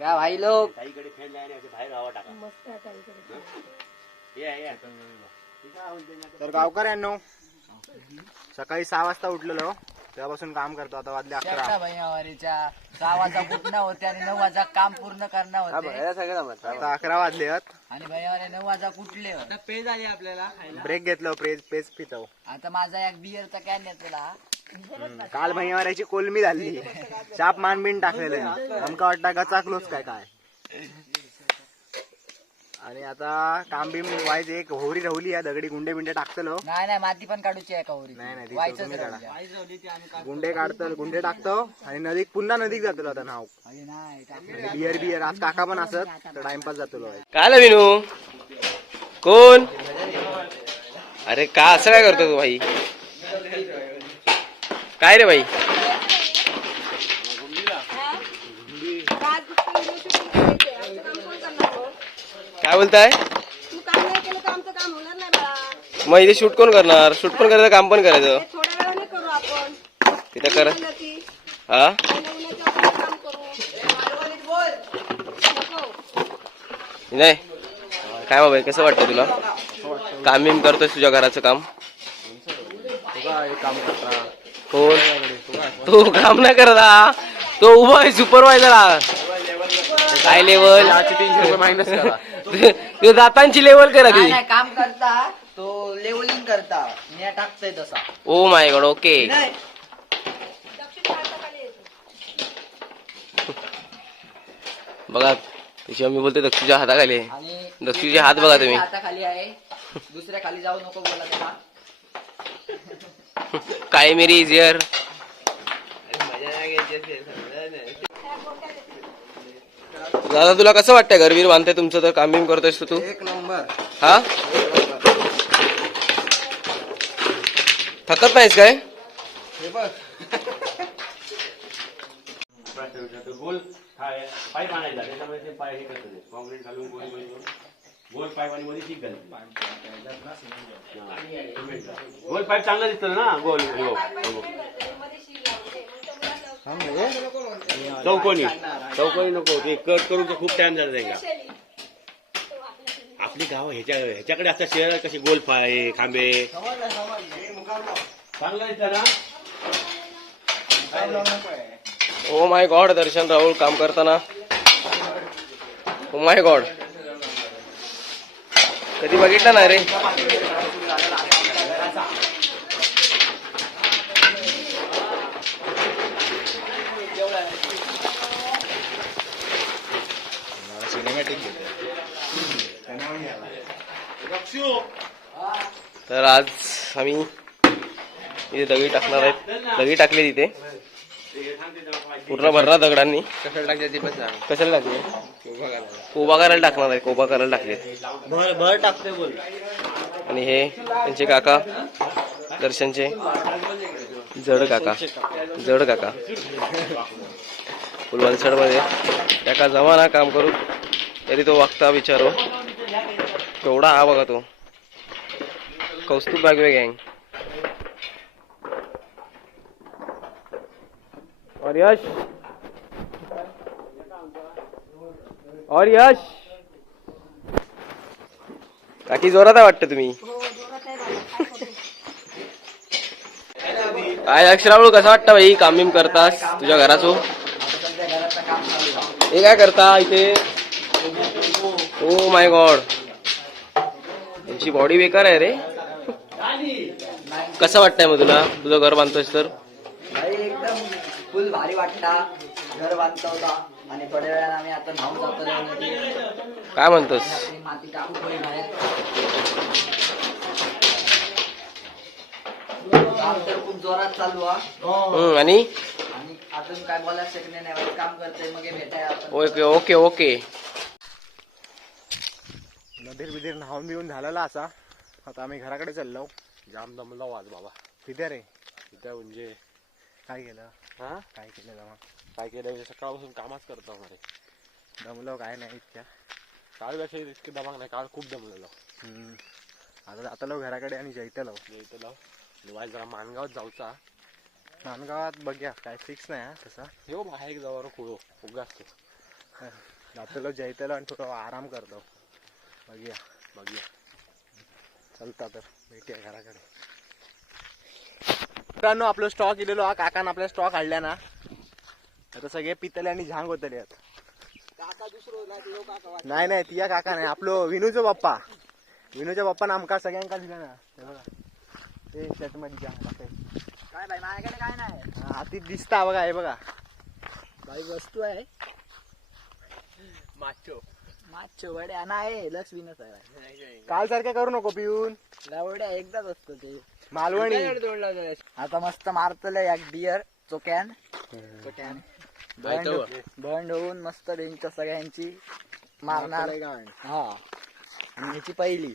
क्या भाई लोग तर गावकऱ्यांनो सकाळी 6 वाजता उठलेलो तेव्हापासून काम करतो. आता वाजले 11. भैयावारीच्या 6 वाजता उठणं होते आणि 9 वाजता काम पूर्ण करणं होते. आता 11 वाजले आणि भैयावारे 9 वाजता कुठले पेज आले आपल्याला. ब्रेक घेतलो. पेज पितो. आता माझा एक बिअरचा कॅन घेतलेला. काल भैयावाऱ्याची कोलमी झाली. चाप मानबिन टाकलेलं आमका वाटतं गचाकलोच काय काय. आणि आता काम बिम व्हायचं. एक होरी रवली या दगडी गुंडे बिंडे टाकतलो. नाही माती पण काढूची आहे का होरी. नाही गुंडे काढतो गुंडे टाकतो आणि नदीत पुन्हा नदीत जातो आता नाव. बियर आज काका पण असत तर टाइमपास जातो. काय विनू कोण अरे का असं काय करतो तू भाई. काय रे भाई काय बोलताय. मग इथे शूट कोण करणार. शूट पण करायचं काम पण करायचं तिथं कर. हा नाही काय बाबा कसं वाटतं तुला. काम बिम करतोय तुझ्या घराचं काम. कोण तू काम नाही करत. तो उभा आहे सुपरवायझर. काय लेवल 300 रुपये मायनस करा. तो दातांची लेवल करा ती. काम करता तो लेवलिंग करता मी टाकतोय तसा. Oh my God okay. बघा तिची मम्मी बोलते दक्षूच्या हाताखाली. दक्षूचे हात बघा तुम्ही. हाताखाली आहे. दुसऱ्या खाली जाऊ नको बोला त्याला. काय मेरी इज हिअर. दादा तुला कसं वाटतंय घरवीर बांधते तुमचं तर काम बिम करतोयस तू. एक नंबर. हा थकत नाहीस काय. गोल पाईप आणायचा त्याच्यामध्ये ते पाय हे करतो कॉन्क्रीट घालून गोल पाईप आणि मध्ये ठीक घालतो. गोल पाईप चांगला दिसतो ना गोल. चौकोनी नको ते कट करून तर खूप टाइम झाला त्याला. आपली गाव ह्याच्याकडे असतात शहर कसे गोल पाय खांबे चांगला दिसतं ना. ओ माय गॉड दर्शन राहुल काम करताना. ओ माय गॉड कधी बघितलं ना रे. तर आज आम्ही इथे दगडी टाकणार आहेत. दगडी टाकले तिथे पूर्ण भरणार दगडांनी. कशाला टाकले कोबा करायला टाकणार आहे. कोबा करायला टाकले भर टाकतोय बोल. आणि हे त्यांचे काका दर्शनचे जड काका फुलवलसड मध्ये त्याका जमाना काम करू तरी तो वागता विचारो केवढा हा बघा तो. कौस्तुभ बागवे गँग. और यश काकी जोरात आहे वाटतं तुम्ही. काय अक्षरावळू कसं वाटतं भाई काम बिम करतास तुझ्या घराचो. हे काय करता इथे. ओ माय गॉड यांची बॉडी बेकार आहे रे. कसं वाटतंय मग तुला तुझं घर बांधतोयस तर. एकदम फुल भारी वाटता. घर बांधता होता आणि थोड्या वेळाने आम्ही आता धावून जातो. काय म्हणतोस. माती टाकून बाहेर काम तर खूप जोरात चालू आहे. आणि अजून काय बोलायला शकले नाही. काम करतोय मग भेटाय आपण. Okay okay okay. नदीर बिदीर न्हावून बिवून झालेला असा. आता आम्ही घराकडे चाललो. जाम दमलो आज बाबा. तिथे रे तिथे म्हणजे काय केलं. हा काय केलं जमा काय केलं सकाळपासून कामच करतो रे. दमलो काय नाही इतक्या. कालपेक्षा इतके दमाग नाही. काल खूप दमलेलो. आता जातलो घराकडे आणि जैतलो. वाईट जरा मानगावात जाऊचा. मानगावात बघूया काय फिक्स नाही तसा. हो बाहेर जाऊ खुळो उगा असतो. जातलो जैतलो आणि थोडं आराम करतो. बघूया चलता तर भेटूया घराकडे. मित्रांनो आपलं स्टॉक इलेलो हा काकान आपल्या स्टॉक काढल्या ना आता सगळे पितले आणि झांग होतले आहेत. नाही तिया काका नाही आपलो विनूचो बाप्पा. विनूच्या बाप्पानं आमका सगळ्यांका दिला ना. हे बघा ते शर्ट मध्ये काय बाई माझ्याकडे काय नाही. हातीत दिसता बघा. हे बघा बाई वस्तू आहे. माचो वड्या नाही लक्ष्मीनच आहे. काल सारख्या करू नको पिऊन. वड्या एकदाच असतो ते मालवणी. आता मस्त मारतले एक बियर चोक्यान बंड होऊन मस्त बेंच सगळ्यांची मारणार. हा आणि ह्याची पहिली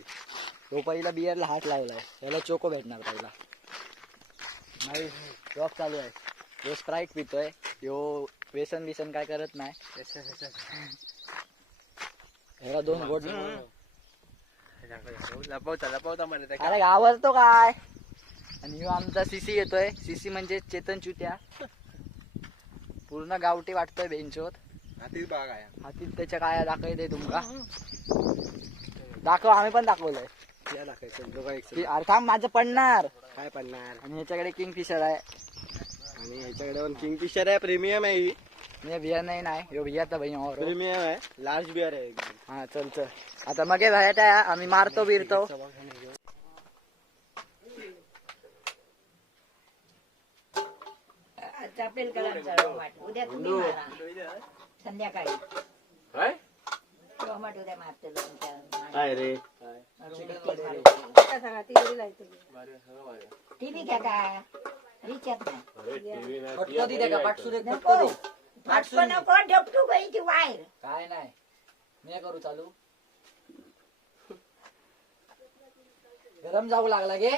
तो पहिला बियरला हात लावलाय. त्याला चोको भेटणार पहिला. नाही जॉब चालू आहे. तो स्प्राईट पितोय. यो व्यसन बिसन काय करत नाही. ह्याला 2 गोट अरे आवडतो काय. आणि ह्यो आमचा सीसी येतोय. सीसी म्हणजे चेतन चुत्या. पूर्ण गावठी वाटतोय बेंचवर. हातीत त्याच्या काय दाखवते तुमका दाखव. आम्ही पण दाखवलंय. अरे थांब माझं पडणार. काय पडणार. आणि ह्याच्याकडे किंगफिशर आहे. आणि ह्याच्याकडे पण किंगफिशर आहे. प्रीमियम आहे. मी बियर नाही ह्यो बियर तर भाई प्रीमियम आहे. लास्ट बियर आहे. हा चल आता मग बाहेर आम्ही मारतो बिरतो. चापेल कलांचा टोमॅटो उद्या तुम्ही मारा संध्याकाळी. टोमॅटो उद्या मारते काय रे टीव्ही घ्या का रिचार्ज नाही फटको दिदे का पाटसुरे नको नको डपटू बाई ती वायर काय नाही मी करू चालू. गरम जाऊ लागला गे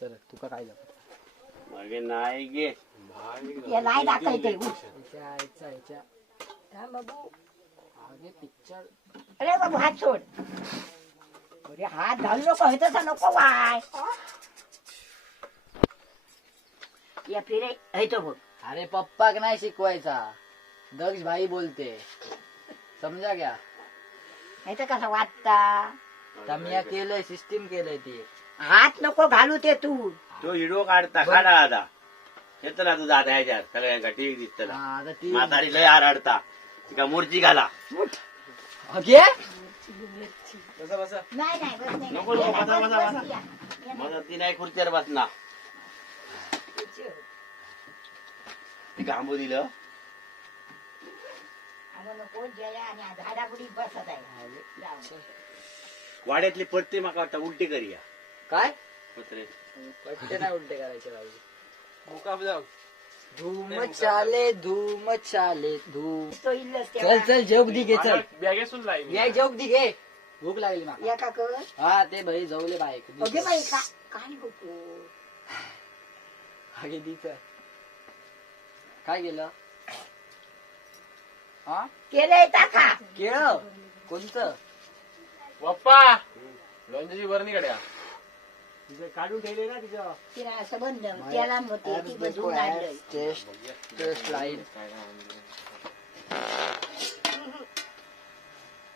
सर तुका काय झालं. मागे नाही गे या नाही दाखवते ह्याच्या बाबू आगे पिक्चर. अरे बाबू हात सोड. अरे हात घालू नको हे तसा नको वाय या फिरे हेतो बघ. अरे पप्पा नाही शिकवायचा. दक्ष भाई बोलते समजा घ्या. हेच कसा वाटता. तमिया केलंय सिस्टीम केलंय ते. हात नको घालू ते तू. तो हिडो काढता काढा आता येत ना तुझा आता ह्याच्यात सगळ्यांका टीव्ही दिसत हा, आता ती म्हातारी लय आरडता तिका मूर्ती घाला. ओके नाही नाही बस नाही. नको नको बसा बसा बस बसा या. मग ती नाही खुर्चीवर बसला ती आंबू दिलं. अगं नको जया आणि झाडापुढी बसत आहे. वाड्यातली पडते माका वाटतं उलटी करूया काय पत्रे. पट्टे नाही उलटे करायचे बाबू. धूम चाले धूम तो इल्लच चल तेव्हा. चल जेवक दी घे चल. जेवक दी घे भूक लागली मला. या का कर हा ते भाई जवले बाईक ओके बाई का काय होतो. आगे दी तर काय केलं. हा केलंय टाका. केळ कोणतं पप्पा लोणच्याची बरणी कड्या काढून ठेवले ना तिचं. तिला असं बंद त्याला होते ती बदलून आणलंय. टेस्ट लाईन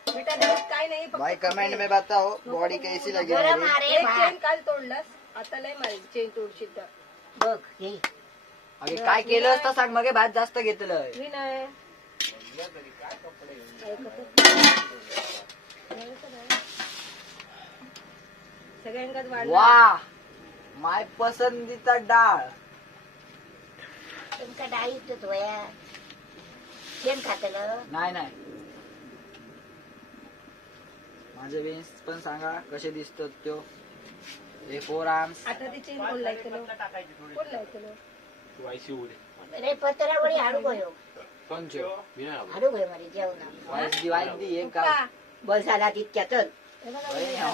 बेटा दिवस काय नाही फक्त भाई कमेंट में बताओ बॉडी कैसी लगी गरम मेरी. मारे एक भात. चेन काल तोडलास आता लय मारी चेन तोडशील तर बघ हे अगे काय केलं असतं सांग मग भात जास्त घेतलं. मी नाही सगळ्यांकाच वाढला. वा माय पसंदीचा डाळ. तुमका डाळीच होया शेण खातलं. नाही नाही माझे वेन्स पण सांगा कसे दिसतात त्यो. हे 4 आर्म्स आता ते चेन कोण लायतलं कोण लायतलं रे पत्रावळी हाडू गयो कोणचे हाडू गयो मारी जेवण वाईस दी एक का पप्पा, बस झाला तितक्यातच हे बघा भाई, हा.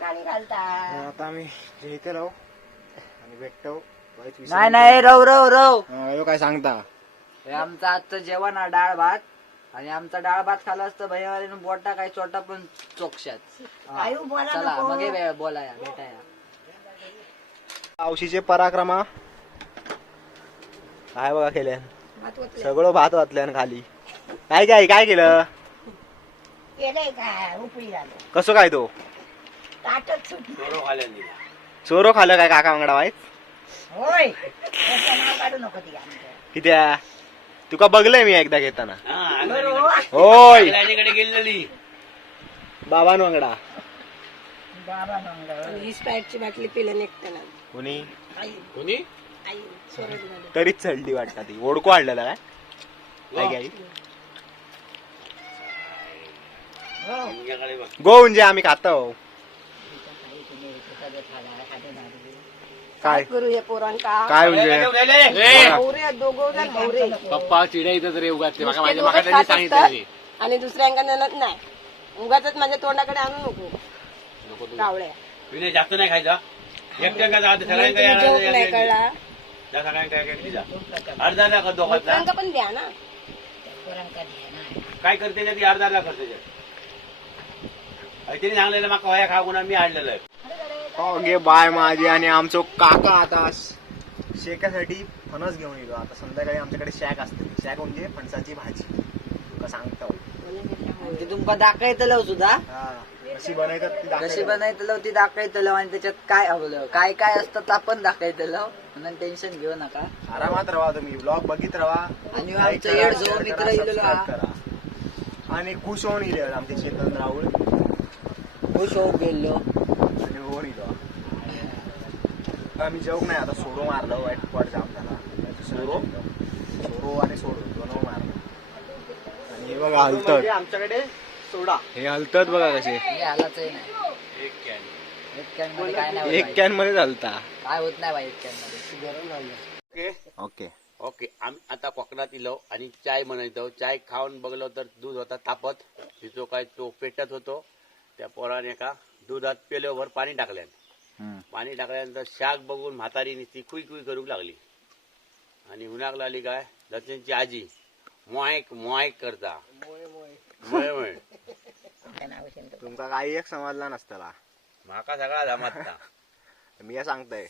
गाडी घालता. आता आम्ही इथे राहू आणि भेटतो. नाही नाही रव ह्यो काय सांगता. हे आमचं आजचं जेवण हा डाळ भात. आणि आमचा डाळ भात खाला असतं भैयावालीनं बोटा काय चोटा पण चोक्षात. हा. आयु बोला चला नको. मग बोलाया भेटाया. औशीचे पराक्रमा काय बघा केल्या भात ओतले. सगळं भात वाचल्यान खाली. काय केलं केलंय काय उपळी झालं कसं काय तो ताटच सुटली चोरो खाल्ल्याने. चोरो खाल्लं काय काका वांगडा वाईच होय त्याचं नाव काढू नको ती आमचं. कित्या तुका बघलंय मी एकदा घेताना. हा, आणि होय राजाकडे गेलेली. बाबान वांगडा बाबा मंगळ आणि ही स्प्राईटची बाटली पिलं निघताना कोणी आई कोणी? आई सोडत झाली. तरीच चढली वाटतं ती ओढको आणलेला काय काय तुमच्याकडे बघ. गो म्हणजे आम्ही खातो काय करू हे पोरांका काय म्हणजे भावरे दोघं जण भावरे पप्पा चिड्या इथं तरी उगाच नुसते दोघं खात असतात आणि दुसऱ्यांका ननत नाही उगाच माझ्या तोंडाकडे आणू नको कावळ्या विनय जास्त नाही खायचा. एकट्या का जात तुम्ही joke नाही कळला अर्धा लाख दोघांचा पोरांका पण द्या ना काय करते ती अर्धा लाख करते तिने सांगलेलं मग वया खा गुन्हा मी आणलेलं आहे. गे बाय माझी आणि आमचं काका आता शेकासाठी फणस घेऊन येलो. आता संध्याकाळी आमच्याकडे शॅक असते. शॅक म्हणजे फणसाची भाजी तुका सांगतो ती तुमका दाखयतलो सुद्धा कशी बनवतात ती दाखवतो. कशी बनयतलो ती दाखयतलो आणि त्याच्यात काय हवलं काय काय असतं ते आपण दाखयतलो म्हणून टेन्शन घेऊ नका. आरामात राहा तुम्ही ब्लॉग बघित राहा आणि Like आमचा करा, येड जो share मित्र करा, इलेलो हा subscribe करा. आणि खुश होऊन येईल आमचे चेतन राहुल खुश होऊ गेलो. आणि होऊन येलो आम्ही जेवू नाही आता सोडो मारलो वाईट पॉट जाम झाला. सोडो आणि सोडो दोन मारलो आणि हे बघा हलतत आमच्याकडे सोडा हे हलतत बघा कसे हे हालाच नाही एक कॅन. एक कॅन मध्ये काय नाही एक कॅन मध्ये हलता. काय होत नाही बाई एक कॅन मध्ये गरम लागलं. Okay okay okay. आम्ही आता कोकणात इलो आणि चाय बनवतो. चाय खाऊन बघलो तर दूध होता तापत. तिथं काय तो पेटत होतो. त्या पोराने का दुधात पेल्यावर पाणी टाकल्यान. पाणी टाकल्यानंतर शाक बघून म्हातारी नुसती खुई खुई करू लागली आणि हुनाक लागली काय लक्ष्मीची आजी मोयक मोयक करता मोय मोय. तुमका काही एक समजला नसतला. माका सगळा जमातता. मी हे सांगतोय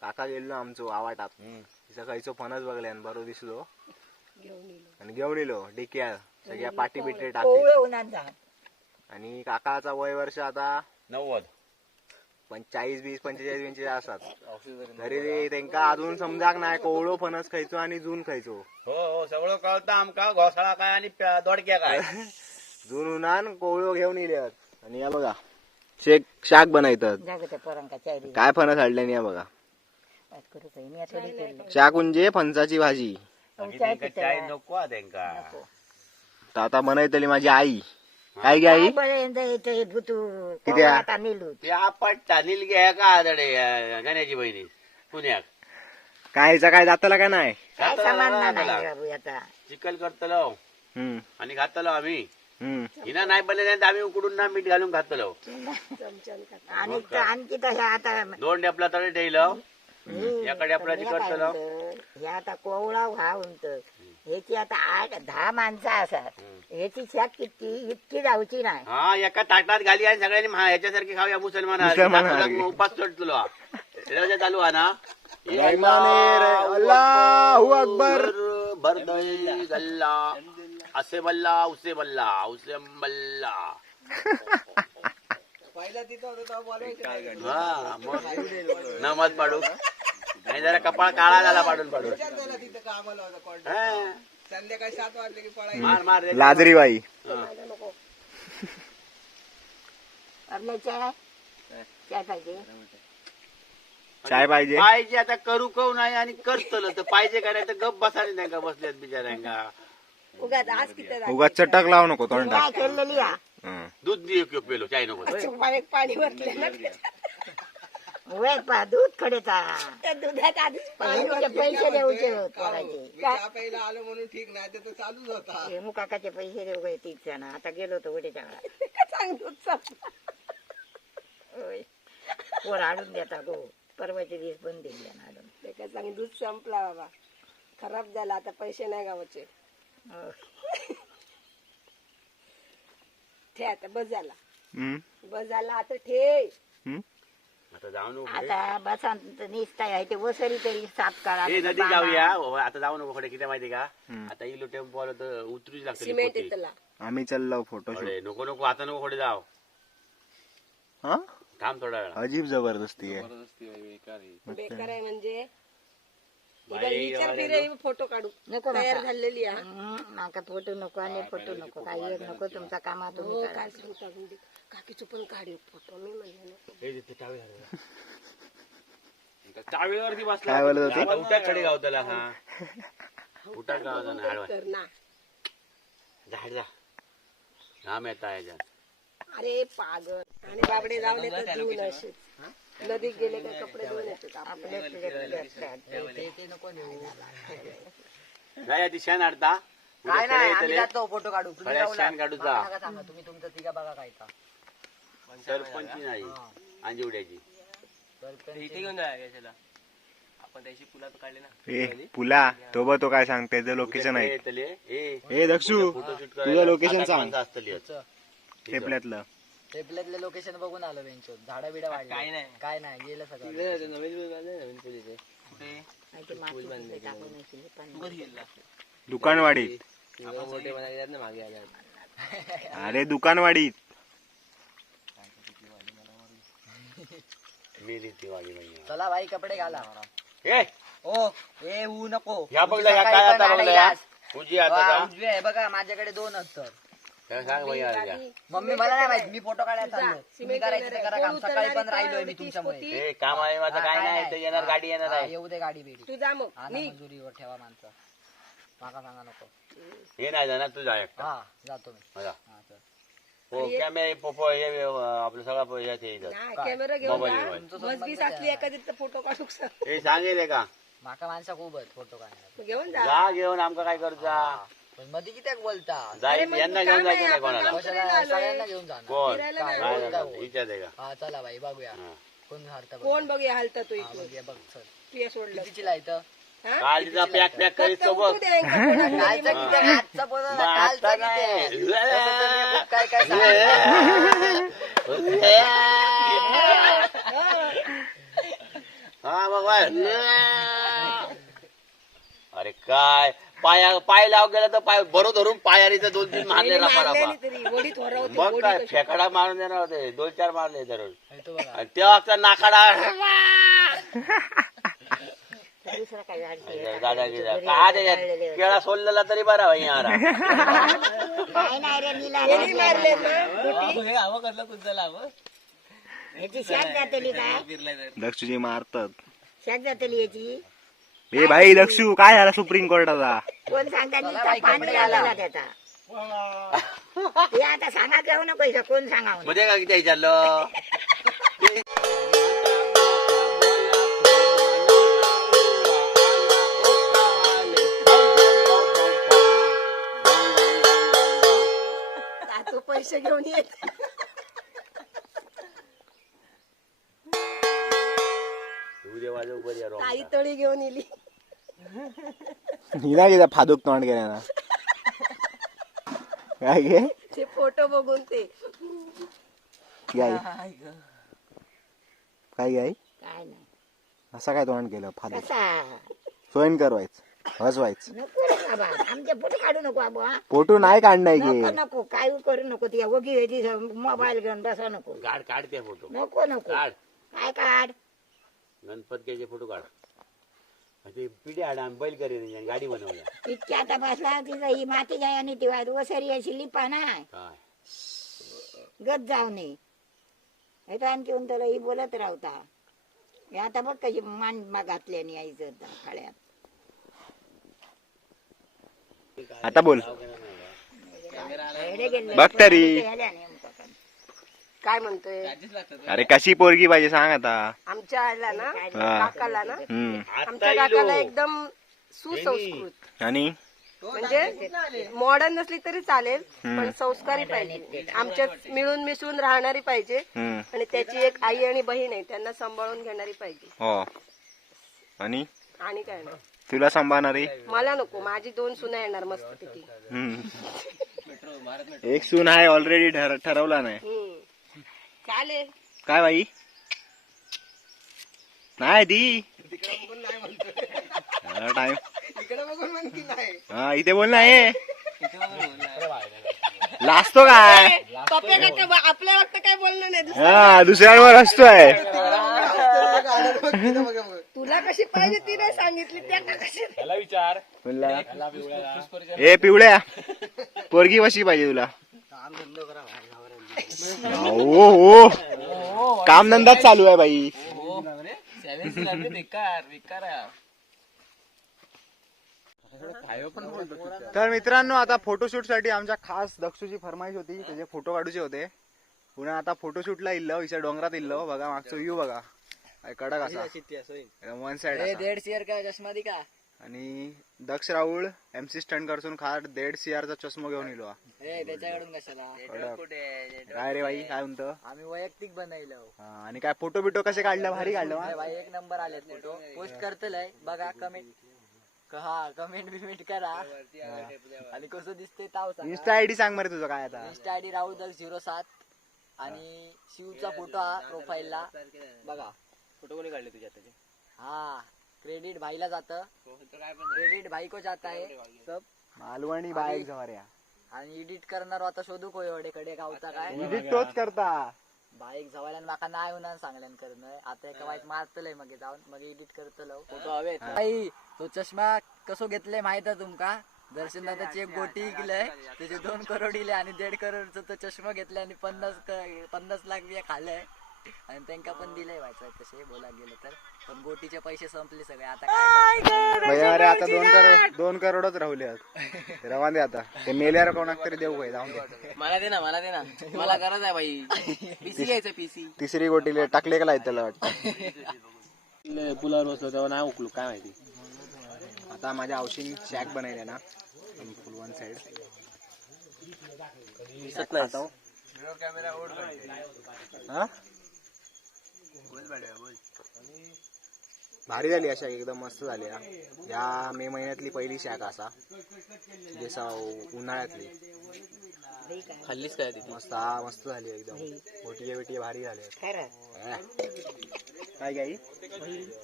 काका गेलो आमचो आवाटात तिचा खायचो फणस बघल्यान बरो दिसलो आणि घेऊन येलो डिक्या सगळ्या पाटी बिटे टाकले कोवळे उन्हात जा आणि काकाचा वय वर्ष आता 90. 40 20 45 25 असतात. तरी त्यांका अजून समजाक नाही कोवळो फणस खायचो आणि जून खायचो. हो हो सगळं कळतं आमका. घोसाळा काय आणि दोडक्या काय. जून उन्हान कोवळो घेऊन येल्यात आणि या बघा शाक बनवतात. जागते पोरांका चायरी काय फणस हाडल्याने या बघा बात करू काही मी थोडी केली शाक म्हणजे फणसाची भाजी. आणि त्यांका चाय नको हा त्यांका. तर आता बनवतली माझी आई. काय गे आई येते भुतू किती आहे? आता मिलू ते आपटता निलगे का आदडे गण्याची बहिणी पुण्याक कायचा काय जातला का नाही. काय समान नाही बाबू आता चिकल करतलो हम्म आणि खातलो आम्ही. हम्म हिना नाही बनले आम्ही उकडून ना मीठ घालून खातलो. आणि आणखी तर ह्या आता 2 डेपला तरी ठेवलं. एका डेपला करतलो. हे आता कोवळा व्हा उंट ह्याची आता 8-10 माणसं असतात ह्याची शाक किती इतकी जाऊची नाही. हा एका ताटात घाली आणि सगळ्यांनी ह्याच्यासारखी खाऊया मुसलमान उपास चढतलो. चालू हा ना अल्लाहू अकबर बरदई गल्ला असे बल्ला उसे बल्ला उसे बल्ला. हा मग नमाज पाडू आणि जरा कपाळ काळा झाला पाडून पाडून. संध्याकाळी 7 वाजले की पळायचं. मार मार रे. लाजरी बाई आपल्या चाय चाय पाहिजे चाय पाहिजे. पाहिजे आता करू करू नाही आणि करतलं तर पाहिजे काय नाही तर गप बसायला नाही का बसल्यात बिचाऱ्यांका. उगाच आज किती उगाच चटक लावू नको तोंडात. काय केलेली हा दूध दे एक पेलो चाय नको. पाणी वरलं ना वय पा दूध खडेचा त्या दुधात आधीच पैसे द्यायचे करायचे मी चहा प्यायला आलो म्हणून ठीक नाही तर तो चालूच होता. हे मुकाकाचे पैसे देऊ गए तीच ना आता गेलो होतो उड्याच्या चांग दूध संपलं. पोर आणून देता गो परवाचे दिवस बंद दिले ना आणून ते काय चांग दूध संपला बाबा. खराब झाला आता पैसे नाही गावाचे. हो. ठे आता बस झाला हम्म बस झाला आता ठे. हम्म आता जाऊ नको आता बसंत निसता आहे ते वसरी तरी साफ करा हे नदी जाऊया आता जाऊ नको पुढे किती माहिती का आता इलो टेम्पो आलो तर उतरूच लागते सिमेंट येतला आम्ही चाललो फोटोशूट. अरे नको नको आता नको पुढे जाऊ हा थांब थोडा वेळा अजीब जबरदस्ती आहे. बेकार आहे म्हणजे बाई, विचार फिरे फोटो काढू नको तयार नका. झालेली आहे माका फोटो नको आणि फोटो नको काही एक नको तुमचा कामा हो तुम्ही काय सांगता म्हणजे काकीचं पण काढू फोटो मी म्हणले नको. हे तिथे टावेल झालं. टावेलवरती बसला काय बोलत होती? आता उठाच खडे गावताला हा उठाच गावता ना हळवा कर ना झाड जा घाम येता याच्यात अरे पागल आणि बाबडे लावले तर धुवून असे नदीत गेले का कपडे धुवून येतात आपले ते नको नेऊ. काय ती शेण हाडता काय नाही आम्ही जातो फोटो काढू तुम्ही खड्यात जाऊ शेण ना. काढूचा. मला नका सांगा तुम्ही तुमचं तिघा बघा काय का सरपंची नाही अंजिवड्याची ए पुला तो बघ तो काय सांगते त्याचं लोकेशन आहे. ए दक्षू तुझं लोकेशन सांग टेपल्यातलं. टेपल्यातलं लोकेशन बघून आलो बेंचवर झाडा बिडा वाढले काय नाही गेलं सगळं नाही ते माती टाकून येतील पण. दुकानवाडीत. अरे दुकानवाडीत. मेली ती वाली म्हणजे चला बाई कपडे घाला ए ओ ए ऊ नको ह्या बघला ह्या सकाळी काय पण आता आला बघला यास. तुझी आता वा, का? उजवी आहे बघा माझ्याकडे 2 असतात. काय सांग बाई आल्या. मम्मी मला नाही माहित मी फोटो काढायला चाललो तुम्ही करायचं ते करा काम सकाळी पण राहिलोय मी तुमच्यामुळे ए काम आहे माझं काय नाही ते येणार गाडी येणार हा, आहे येऊ दे गाडी बेडी तू जा मग आणा मजुरीवर ठेवा माणसं माका सांगा नको हे नाही जाणार तू जा एकटा. हा जातो मी मला हा चल. हो कॅमेरा पोपो हे आपलं सगळं याचे इथं. कॅमेरा घेऊन मोबाईल जा मोबाईल. बस बीस असली एखादी फोटो काढू सांग. हे सांगेल का माका माणसा खूप आहेत फोटो काढण्यात घेऊन जा जा घेऊन आमका काय करूचा पण मध्ये किती बोलता जाईल यांना घेऊन जायचं नाही कोणाला कशाला सगळ्यांना घेऊन जाणार कोण फिरायला नाही नाही. जाणार. विचार आहे का हा चला बाई बघूया हा. कोण हारता कोण बघ हालता तो हा, इथून बघूया बघ चल तुया सोडलं कितीची लायतं हा? काल तिचा पॅक पॅक करीत तो बघ उद्या एकदा कोणाला कालचं किती आहे? आजचं बोला ना, कालचं आता किती आहे? नाही. तसं तर मी खूप काय काय सांगितलं. हा मग अरे काय पाय लाव गेला तर पाय बरोबर धरून पायारीचं 2-3 मारले रापा मारलेली तरी वडीत होरा होती मग वडी काय कशी. फेकडा मारून देणार होते 2-4 मारले धरून हे तो बघा. आणि तेव्हा नाकाडा दुसरं काही अडचण दादा गिरा का त्याच्यात केळा सोललेला तरी बरा भाई यार काय नाही रे नीला यांनी मारले ना ह्याची शाक जातली काय दक्षूजी मारतात. शाक जातली याची ए भाई दक्षू काय झाला सुप्रीम कोर्टाचा? कोण सांगता नुसता पाणी आलेला त्याचा हे आता सांगा घेऊ नको कोण सांगा मध्ये का किती विचारलं तू पैसे घेऊन येत उद्या वाजव बरी यार आई तळी घेऊन येली हिना किती फादूक तोंड केल्या ना काय गे ते फोटो बघून ते गाई काय गाई काय नाही असं काय तोंड केलं फादूक कसा सोयन करवायचं हसवायचं नको रे बाबा आमचे फोटो काढू नको बाबा फोटो नाही काढणार नको की नको काय करू नको ती वगी होती मोबाईल घेऊन बसा नको काढ काढते फोटो नको नको काढ काय काढ गणपतीचे फोटो काढ ते पिढी आड बैल करेन गाडी बनवल्या इतक्या आता बसला तिथं ही माती जाय आणि ती वसरी अशी लिपा ना काय गत जाऊ नये हे तर आणखी त्याला ही बोलत राहता हे आता बघ कशी मान घातल्याने आईचं खळ्यात आता बोल एवढे गेले बघ तरी. ह्याला नेमकं काय. काय म्हणतोय अरे कशी पोरगी पाहिजे सांग आता. आमच्या आला ना हा. काकाला ना हम्म आमच्या काकाला एकदम सुसंस्कृत आणि म्हणजे मॉडर्न नसली तरी चालेल पण संस्कारी पाहिजे आमच्यात मिळून मिसळून राहणारी पाहिजे हम्म आणि त्याची एक आई आणि बहीण आहे त्यांना सांभाळून घेणारी पाहिजे हो आणि आणि काय नाही तुला सांभाळणारी मला नको माझी 2 सुना येणार मस्त पैकी एक सून आहे ऑलरेडी ठरवला नाही चालेल काय बाई नाही ती तिकडे बघून नाही म्हणतो टाइम इकडे बघून म्हण की नाही हा इथे बोल ना हे लाजतो काय पप्पे काका आपल्या वक्त काय बोललो नाही हा दुसऱ्यांवर हसतोय तुला कशी पाहिजे ती नाही सांगितली त्यांना कशी म्हणला ए पिवळ्या पोरगी कशी पाहिजे तुला हो हो काम धंदाच चालू आहे बाई तर मित्रांनो आता फोटोशूट साठी आमच्या खास दक्षूची फरमाईश होती त्याचे फोटो काढूचे होते पुन्हा आता फोटोशूटला इल्लो इथे डोंगरात इल्लो बघा मागचं व्ह्यू बघा काय कडक असा वन साइड 1.5 CR का चष्मा दी का आणि दक्ष राहुल MC स्टंट करसून खाट 1.5 CR चा चष्मा घेऊन इलो त्याच्याकडून कशाला काय रे बाई काय म्हणतो आम्ही वैयक्तिक बनवलं आणि काय फोटो बिटो कसे काढले भारी काढलं अरे भाई 1 नंबर आलेत फोटो पोस्ट करतलंय बघा कमेंट बिमेंट करा आणि कसं दिसते ताव इंस्टा आयडी सांग मरे तुझं काय आता इंस्टा आयडी राहुल दक्ष 07 आणि शिवचा फोटो हा प्रोफाईलला बघा फोटो कोणी काढले तुझ्या त्याचे हा क्रेडिट भाईला जातं क्रेडिट भाई को जाता है सब मालवणी बाईक जवाऱ्या आणि एडिट करणार आता शोधू को एवढेकडे गावचा काय एडिट तोच करता बाईक जवळ्यान माका नाही होणार सांगल्यान करणं आता एका वाईट मारतलंय मग जाऊन मग एडिट करतलो फोटो हवे भाई तो चष्मा कसो घेतलाय माहित आहे तुमका दर्शन दादाची एक गोटी गेलाय त्याचे 2 करोड दिले आणि 1.5 करोडचा तो चष्मा घेतलाय आणि 50 लाख बिया खाल्लंय आणि त्यांना पण दिलंय व्हायचं तसे बोला गेलं तर पण गोटीचे पैसे संपले सगळे आता काय भैया अरे आता 2 करोडच राहुले रवा दे आता ते मेल्यावर कोणाक तरी देऊ काय जाऊन दे मला दे ना मला गरज आहे बाई पीसी घ्यायचं पीसी तिसरी गोटीले टाकले का त्याला वाटतं पुलावर बसलो तेव्हा नाही उकलू काय माहिती आता माझ्या औषधी शॅक बनवले ना फुल वन साइड दिसत नाही हा भारी झाली अशा एकदम मस्त झाली या मे महिन्यातली पहिली शॅक असा जसा उन्हाळ्यातली खाल्लीच काय ती मस्त झाली एकदम मोठी भारी झाली काय गाई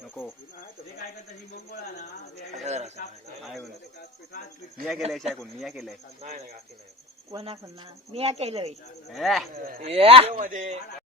नको मिया केलंय शॅकून मिया केलंय कोणा मी केलंय ए